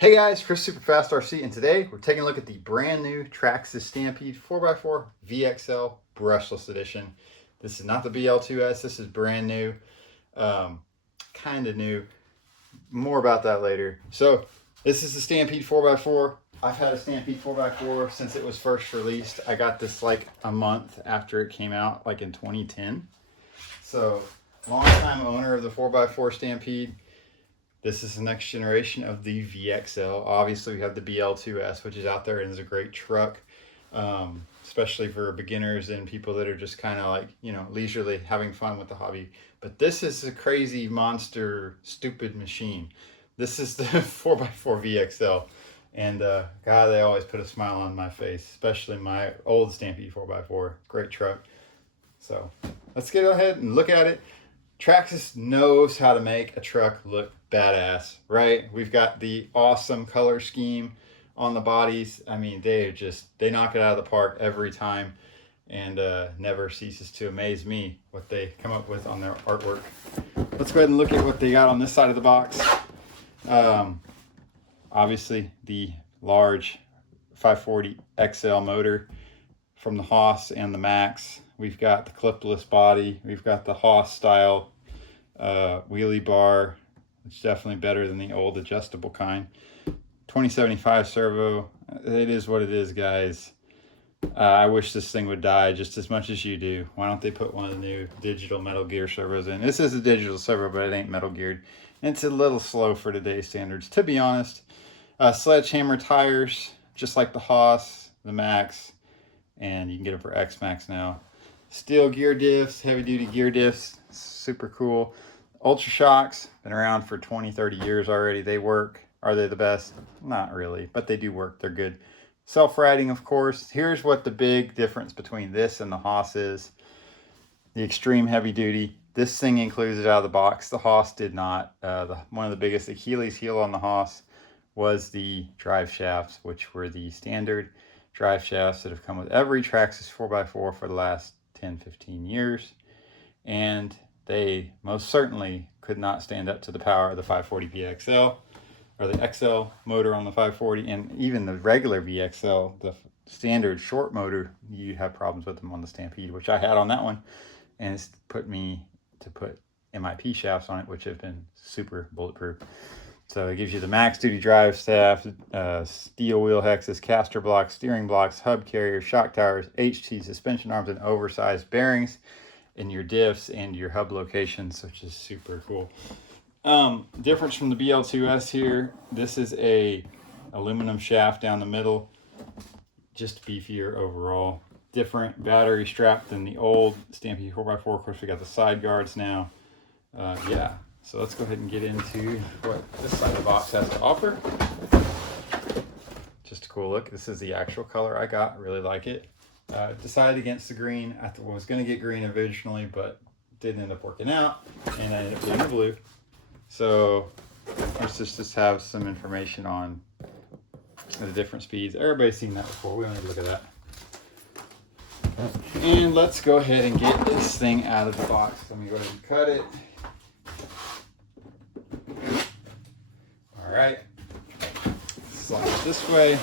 Hey guys, Chris Superfast RC, and today we're taking a look at the brand new Traxxas Stampede 4x4 VXL brushless edition. This is not the BL2S, this is brand new, kind of new. More about that later. So this is the Stampede 4x4. I've had a Stampede 4x4 since it was first released. I got this like a month after it came out, like in 2010. So long time owner of the 4x4 Stampede. This is the next generation of the VXL. Obviously, we have the BL2S, which is out there and is a great truck, especially for beginners and people that are just kind of like, you know, leisurely having fun with the hobby. But this is a crazy monster, stupid machine. This is the 4x4 VXL. And God, they always put a smile on my face, especially my old Stampede 4x4. Great truck. So let's get ahead and look at it. Traxxas knows how to make a truck look badass, right? We've got the awesome color scheme on the bodies. I mean, they knock it out of the park every time, and never ceases to amaze me what they come up with on their artwork. Let's go ahead and look at what they got on this side of the box. Obviously, the large 540 XL motor from the Haas and the Max. We've got the clipless body. We've got the Haas style wheelie bar. It's definitely better than the old adjustable kind. 2075 servo. It is what it is, guys. I wish this thing would die just as much as you do. Why don't they put one of the new digital Metal Gear servos in? This is a digital servo, but it ain't Metal Geared. And it's a little slow for today's standards, to be honest. Sledgehammer tires, just like the Haas, the Max, and you can get them for X-Max now. Steel gear diffs, heavy duty gear diffs, super cool. Ultra shocks, been around for 20-30 years already. They work. Are they the best? Not really, but they do work. They're good. Self-riding, of course. Here's what the big difference between this and the Haas is. The extreme heavy duty. This thing includes it out of the box. The Haas did not. One of the biggest Achilles heel on the Haas was the drive shafts, which were the standard drive shafts that have come with every Traxxas 4x4 for the last 10-15 years, and they most certainly could not stand up to the power of the 540 VXL or the XL motor on the 540, and even the regular VXL, the standard short motor. You have problems with them on the Stampede, which I had on that one, and it's put me to put MIP shafts on it, which have been super bulletproof. So it gives you the max duty drive shaft, steel wheel hexes, caster blocks, steering blocks, hub carriers, shock towers, HT suspension arms, and oversized bearings in your diffs and your hub locations, which is super cool. Difference from the BL2S here, this is a aluminum shaft down the middle, just beefier overall. Different battery strap than the old Stampede 4x4. Of course, we got the side guards now. Yeah. So let's go ahead and get into what this side of the box has to offer. Just a cool look. This is the actual color I got. Really like it. Decided against the green. I was going to get green originally, but didn't end up working out. And I ended up getting the blue. So let's just have some information on the different speeds. Everybody's seen that before. We don't need to look at that. And let's go ahead and get this thing out of the box. Let me go ahead and cut it. All right, slide it this way.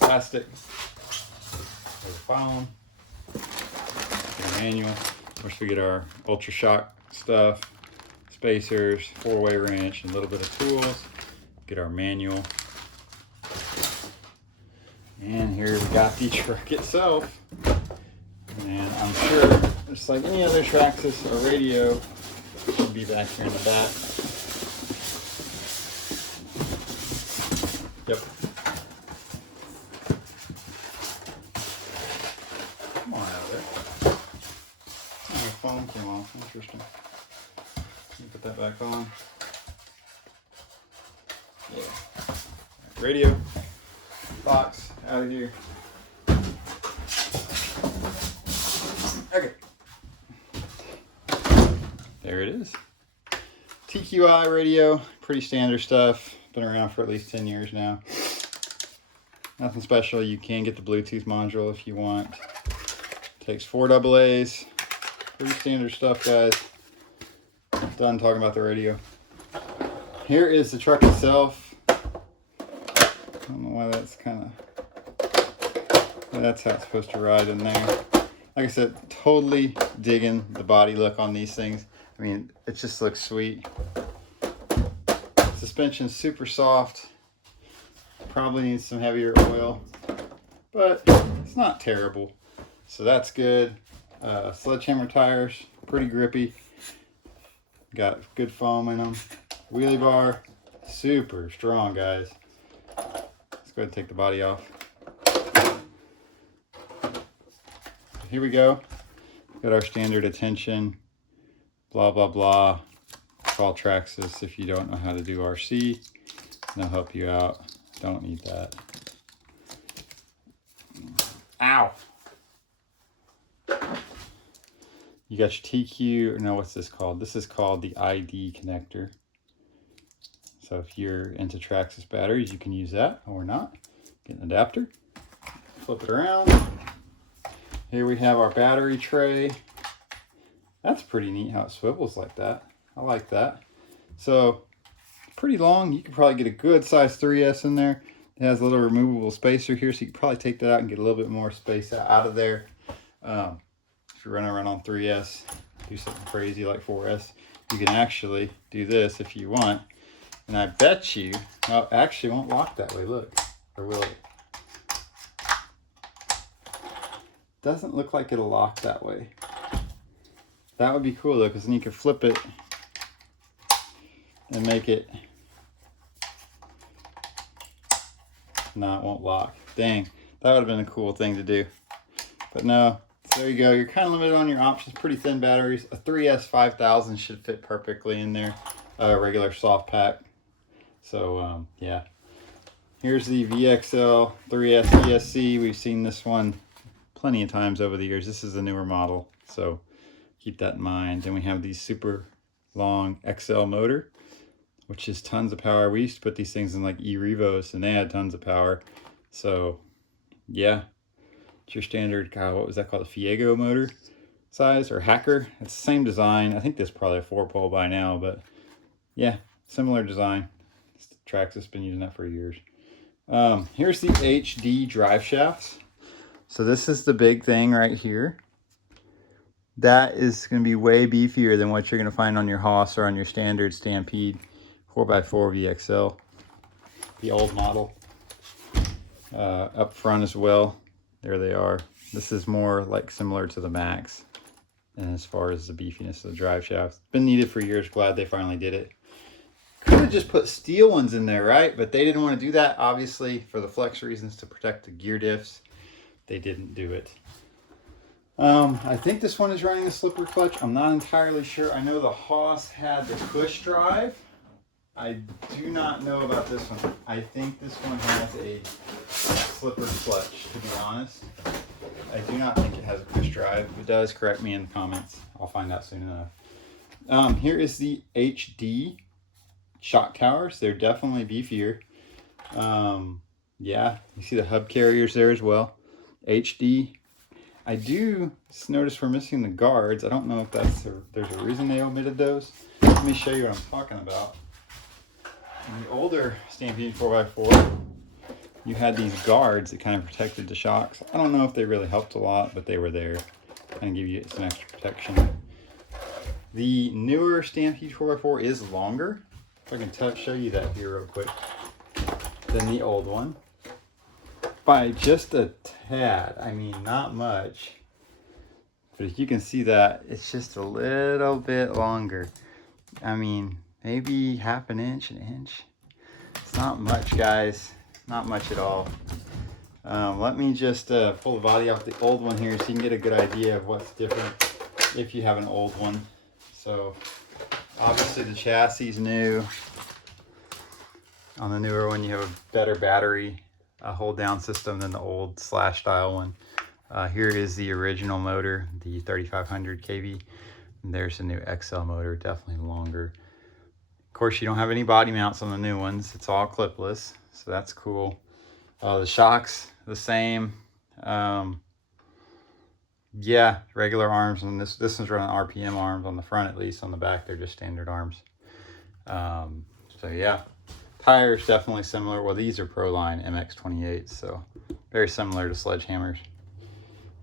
Plastic. There's a phone. A manual. Of course, we get our Ultra Shock stuff, spacers, 4-way wrench, and a little bit of tools. Get our manual. And here we got the truck itself. And I'm sure, just like any other Traxxas or radio, should be back here in the back. Yep. Come on out of there. Oh, my phone came off. Interesting. Let me put that back on. Yeah. Radio. Box out of here. Okay. There it is. TQI radio. Pretty standard stuff. Been around for at least 10 years now. Nothing special. You can get the Bluetooth module if you want. Takes 4 AA's. Pretty standard stuff, guys. Done talking about the radio. Here is the truck itself. I don't know why that's that's how it's supposed to ride in there. Like I said, totally digging the body look on these things. I mean, it just looks sweet. Suspension's super soft. Probably needs some heavier oil, but it's not terrible. So that's good. Sledgehammer tires, pretty grippy. Got good foam in them. Wheelie bar, super strong, guys. Let's go ahead and take the body off. Here we go. Got our standard attention, blah, blah, blah. Call Traxxas if you don't know how to do RC. They'll help you out. Don't need that. Ow! You got your TQ, no, what's this called? This is called the ID connector. So if you're into Traxxas batteries, you can use that or not. Get an adapter, flip it around. Here we have our battery tray. That's pretty neat how it swivels like that. I like that. So pretty long. You could probably get a good size 3S in there. It has a little removable spacer here, so you could probably take that out and get a little bit more space out of there. If you're running around on 3S, do something crazy like 4S, you can actually do this if you want. And I bet you, well, actually won't lock that way, look. Or will it? Doesn't look like it'll lock that way. That would be cool though, because then you can flip it and make it. No, it won't lock. Dang, that would have been a cool thing to do. But no, so there you go. You're kind of limited on your options. Pretty thin batteries. A 3S 5000 should fit perfectly in there. A regular soft pack. So yeah. Here's the VXL 3S ESC. We've seen this one plenty of times over the years. This is a newer model, so keep that in mind. Then we have the super long XL motor, which is tons of power. We used to put these things in like E-Revos and they had tons of power. So yeah, it's your standard, God, what was that called? A Fiego motor size or Hacker. It's the same design. I think this is probably a 4-pole by now, but yeah, similar design. Traxxas has been using that for years. Here's the HD drive shafts. So this is the big thing right here. That is going to be way beefier than what you're going to find on your Haas or on your standard Stampede 4x4 VXL, the old model. Up front as well, there they are. This is more like similar to the Max, and as far as the beefiness of the drive shafts, been needed for years. Glad they finally did it. Could have just put steel ones in there, right? But they didn't want to do that, obviously, for the flex reasons, to protect the gear diffs. They didn't do it. I think this one is running the slipper clutch. I'm not entirely sure. I know the Haas had the push drive. I do not know about this one. I think this one has a slipper clutch, to be honest. I do not think it has a push drive. If it does, correct me in the comments. I'll find out soon enough. Here is the HD shock towers. They're definitely beefier. Yeah, you see the hub carriers there as well. HD. I do notice we're missing the guards. I don't know if there's a reason they omitted those. Let me show you what I'm talking about. In the older Stampede 4x4, you had these guards that kind of protected the shocks. I don't know if they really helped a lot, but they were there. Kind of give you some extra protection. The newer Stampede 4x4 is longer. If I can show you that here real quick. Than the old one. By just a tad. I mean, not much. But if you can see that, it's just a little bit longer. I mean, maybe half an inch, an inch. It's not much, guys. Not much at all. Let me just pull the body off the old one here so you can get a good idea of what's different if you have an old one. So, obviously the chassis is new. On the newer one, you have a better battery hold down system than the old slash style one. Here is the original motor, the 3500 kV. And there's the new XL motor, definitely longer. Of course, you don't have any body mounts on the new ones. It's all clipless, so that's cool. The shocks, the same. Yeah, regular arms, and this one's running RPM arms on the front at least. On the back, they're just standard arms. So yeah, tires definitely similar. Well, these are Proline MX28s, so very similar to sledgehammers.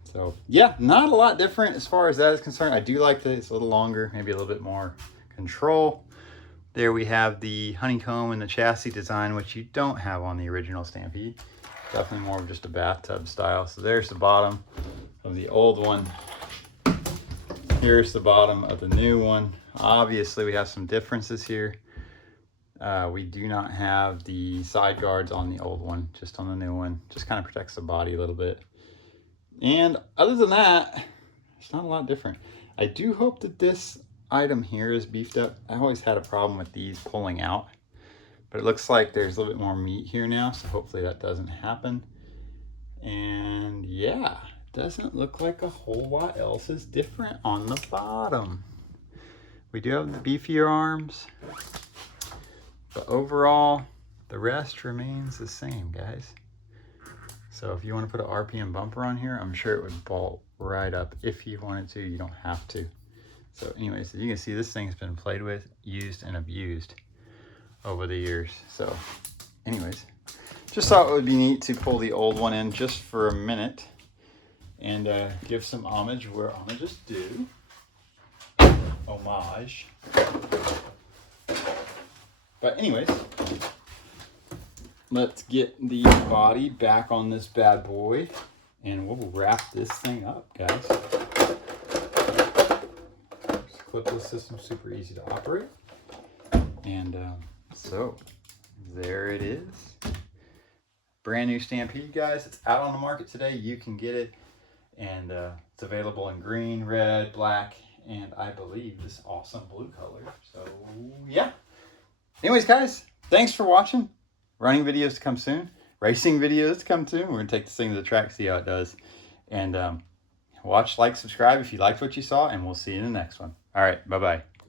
So yeah, not a lot different as far as that is concerned. I do like that it's a little longer, maybe a little bit more control. There we have the honeycomb and the chassis design, which you don't have on the original Stampede. Definitely more of just a bathtub style. So there's the bottom of the old one. Here's the bottom of the new one. Obviously, we have some differences here. We do not have the side guards on the old one, just on the new one. Just kind of protects the body a little bit. And other than that, it's not a lot different. I do hope that this item here is beefed up. I always had a problem with these pulling out, but it looks like there's a little bit more meat here now, so hopefully that doesn't happen. And yeah, doesn't look like a whole lot else is different on the bottom. We do have the beefier arms, but overall the rest remains the same, guys. So if you want to put an RPM bumper on here, I'm sure it would bolt right up. If you wanted to, you don't have to. So anyways, as you can see, this thing's been played with, used, and abused over the years. So anyways, just thought it would be neat to pull the old one in just for a minute and give some homage where homage is due. Homage. But anyways, let's get the body back on this bad boy and we'll wrap this thing up, guys. Clipless system, super easy to operate. And so there it is. Brand new Stampede, guys. It's out on the market today. You can get it. And it's available in green, red, black, and I believe this awesome blue color. So yeah. Anyways, guys, thanks for watching. Running videos to come soon. Racing videos to come soon. We're going to take this thing to the track, see how it does. And watch, like, subscribe if you liked what you saw, and we'll see you in the next one. All right, bye-bye.